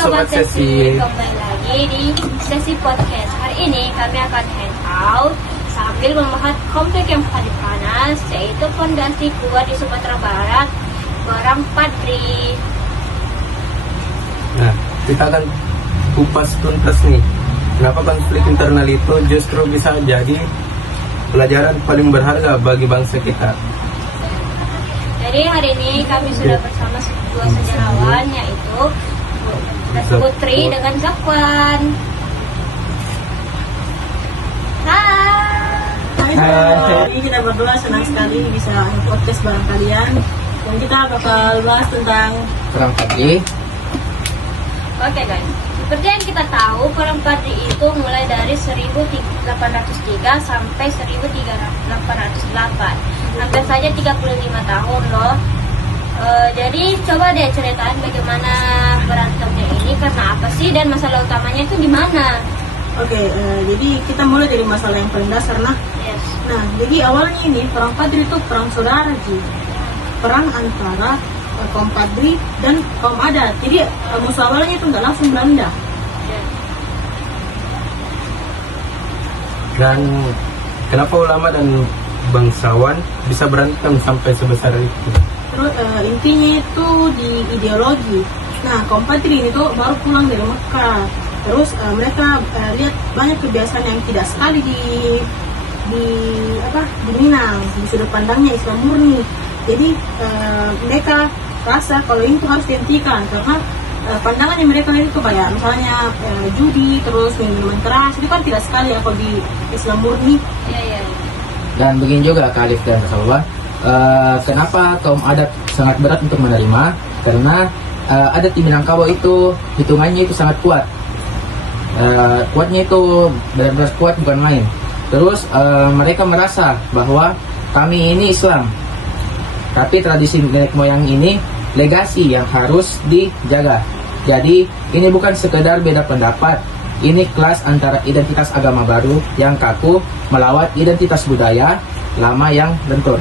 Sobat Sesi, kembali lagi di sesi podcast. Hari ini kami akan hangout sambil membahas komplek yang paling panas, yaitu fondasi kuat di Sumatera Barat, Perang Padri. Nah, kita akan kupas tuntas nih, kenapa konflik internal itu justru bisa jadi pelajaran paling berharga bagi bangsa kita. Jadi hari ini kami sudah bersama dua sejarawan, yaitu Putri dengan Zakwan. Hai. Jadi kita berdua senang sekali bisa podcast bareng kalian. Dan kita bakal bahas tentang Perang Padri. Oke guys, seperti yang kita tahu, Perang Padri itu mulai dari 1803 sampai 1808. Hampir saja 35 tahun loh. Jadi coba deh ceritain bagaimana berantemnya ini, karena apa sih, dan masalah utamanya itu di mana? jadi kita mulai dari masalah yang paling dasar nah. Yes. Nah, jadi awalnya ini Perang Padri itu perang saudara, Ji. Perang antara kaum Padri dan kaum adat. Jadi musuh awalnya itu nggak langsung Belanda. Yes. Dan kenapa ulama dan bangsawan bisa berantem sampai sebesar itu? Terus intinya itu di ideologi. Nah, kaum Padri ini tuh baru pulang dari Mekah. Terus mereka lihat banyak kebiasaan yang tidak sekali di Minang, di sudut pandangnya Islam murni. Jadi mereka rasa kalau ini tuh harus dihentikan, karena pandangannya mereka itu kayak misalnya judi, terus minuman keras, itu kan tidak sekali kalau di Islam murni. Iya. Dan begini juga Kak Alif dan Salwa, kenapa kaum adat sangat berat untuk menerima? Karena adat di Minangkabau itu hitungannya itu sangat kuat. Kuatnya itu benar-benar kuat, bukan main. Terus mereka merasa bahwa kami ini Islam, tapi tradisi nenek moyang ini legasi yang harus dijaga. Jadi ini bukan sekedar beda pendapat, ini kelas antara identitas agama baru yang kaku melawan identitas budaya lama yang lentur.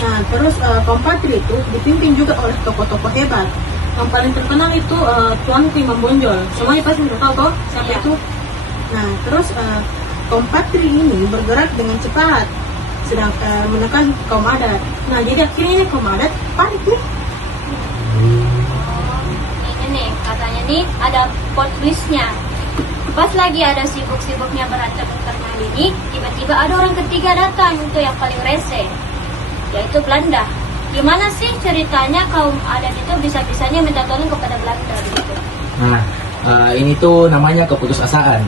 Nah, terus kaum Padri itu dipimpin juga oleh tokoh-tokoh hebat. Yang paling terkenal itu Tuanku Imam Bonjol. Semuanya pasti sudah tahu toh siapa itu. Nah, terus kaum Padri ini bergerak dengan cepat, sedang menekan kaum adat. Nah, jadi akhirnya ini kaum adat panik nih. Ini nih, katanya nih ada plot twistnya. Pas lagi ada sibuk-sibuknya berantem internal ini, tiba-tiba ada orang ketiga datang, itu yang paling rese, yaitu Belanda. Gimana sih ceritanya kaum adat itu bisa-bisanya minta tolong kepada Belanda gitu? Nah, ini tuh namanya keputusasaan.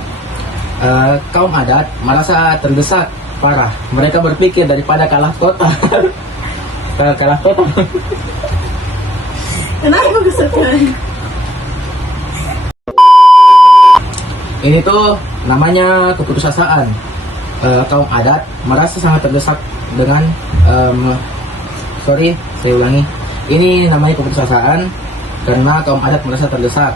Kaum adat merasa terdesak parah. Mereka berpikir daripada kalah total. Kalah total. Kenapa kesepian? Ini tuh namanya keputusasaan. Kaum adat merasa sangat terdesak dengan saya ulangi. Ini namanya keputusasaan karena kaum adat merasa terdesak.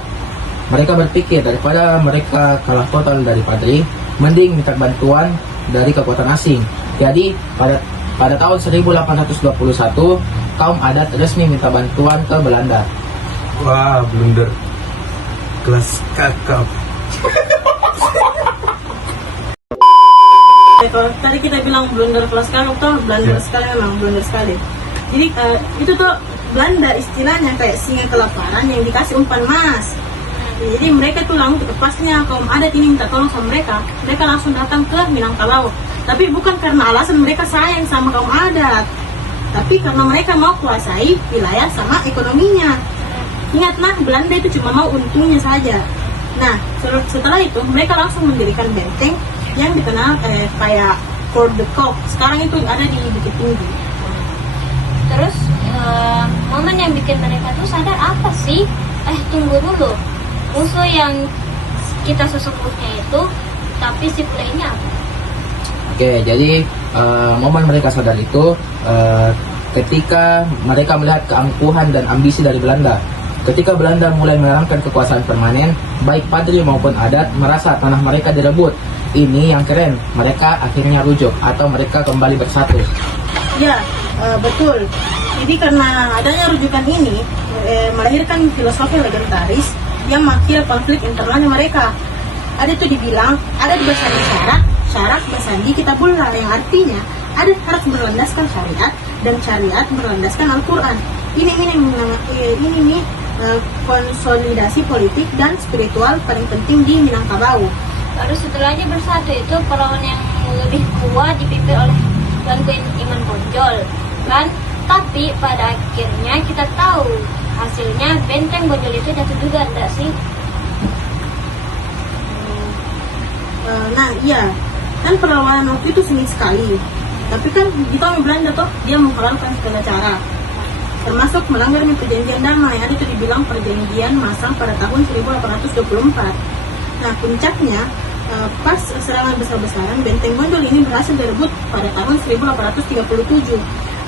Mereka berpikir daripada mereka kalah total dari Padri, mending minta bantuan dari kekuatan asing. Jadi pada tahun 1821 kaum adat resmi minta bantuan ke Belanda. Wah, blunder kelas kakap. Kalau tadi kita bilang blunder kelas kakap tuh blunder sekali, memang blunder sekali. Jadi itu tuh Belanda istilahnya kayak singa kelaparan yang dikasih umpan emas. Jadi mereka tuh langsung pasnya kaum adat ini minta tolong sama mereka langsung datang ke Minangkabau. Tapi bukan karena alasan mereka sayang sama kaum adat, tapi karena mereka mau kuasai wilayah sama ekonominya. Ingat nah, Belanda itu cuma mau untungnya saja. Nah, setelah itu mereka langsung mendirikan benteng yang dikenal kayak Fort de Kock. Sekarang itu ada di Bukit Tinggi. Terus momen yang bikin mereka tuh sadar apa sih? Tunggu dulu, musuh yang kita sesungguhnya itu, tapi si bule ini apa? Oke, jadi momen mereka sadar itu ketika mereka melihat keangkuhan dan ambisi dari Belanda. Ketika Belanda mulai menerapkan kekuasaan permanen, baik Padri maupun adat merasa tanah mereka direbut. Ini yang keren, mereka akhirnya rujuk atau mereka kembali bersatu. Ya, betul. Jadi karena adanya rujukan ini melahirkan filosofi legendaris dia mengakhiri konflik internalnya mereka. Ada tuh dibilang adat bersandi syarat, syarat bersandi kitabullah, yang artinya adat harus berlandaskan syariat dan syariat berlandaskan Al-Quran. Ini nih konsolidasi politik dan spiritual paling penting di Minangkabau. Lalu setelahnya bersatu itu perlawanan yang lebih kuat dipimpin oleh Tuanku Iman Bonjol kan. Tapi pada akhirnya kita tahu hasilnya benteng Bonjol itu jatuh juga, enggak sih? Nah iya, kan perlawanan waktu itu sengit sekali. Tapi kan di tahun Belanda toh dia menghalalkan segala cara, termasuk melanggar perjanjian damai. Ada itu dibilang perjanjian Masang pada tahun 1824. Nah puncaknya pas serangan besar-besaran, benteng Bonjol ini berhasil direbut pada tahun 1837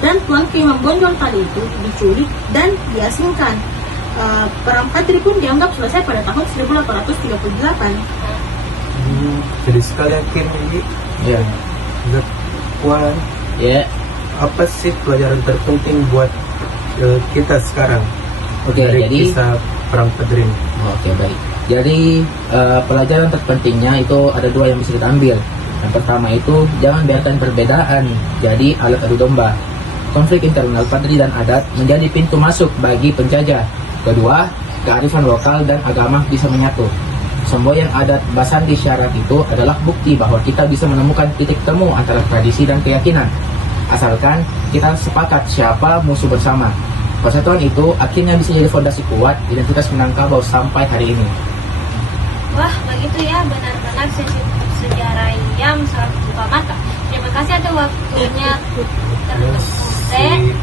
dan Tuanku Imam Bonjol tadi itu diculik dan diasingkan. Perang Padri pun dianggap selesai pada tahun 1838. Jadi sekali akhirnya Ya. Puan, Ya. apa sih pelajaran terpenting buat kita sekarang Oke, dari jadi kisah perang Padri ini? Oke, baik. Jadi pelajaran terpentingnya itu ada dua yang bisa kita ambil. Yang pertama itu jangan biarkan perbedaan jadi alat adu domba. Konflik internal Padri dan adat menjadi pintu masuk bagi penjajah. Kedua, kearifan lokal dan agama bisa menyatu. Semboyan adat Basandi syarat itu adalah bukti bahwa kita bisa menemukan titik temu antara tradisi dan keyakinan. Asalkan kita sepakat siapa musuh bersama. Persatuan itu akhirnya bisa jadi fondasi kuat identitas Minangkabau sampai hari ini. Wah, begitu ya, benar-benar sesi sejarah yang sangat membuka mata. Terima kasih atas waktunya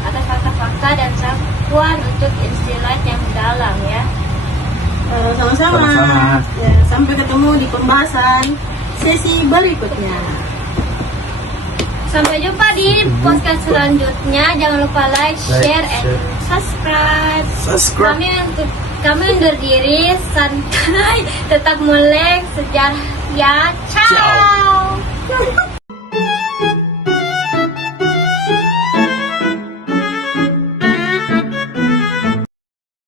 atas fakta-fakta dan sakuan untuk istilah yang dalam ya. Sama-sama. Sama-sama. Ya, sampai ketemu di pembahasan sesi berikutnya. Sampai jumpa di podcast selanjutnya. Jangan lupa like, share, and subscribe. Kami undur diri, santai, tetap melek sejarah ya. Ciao.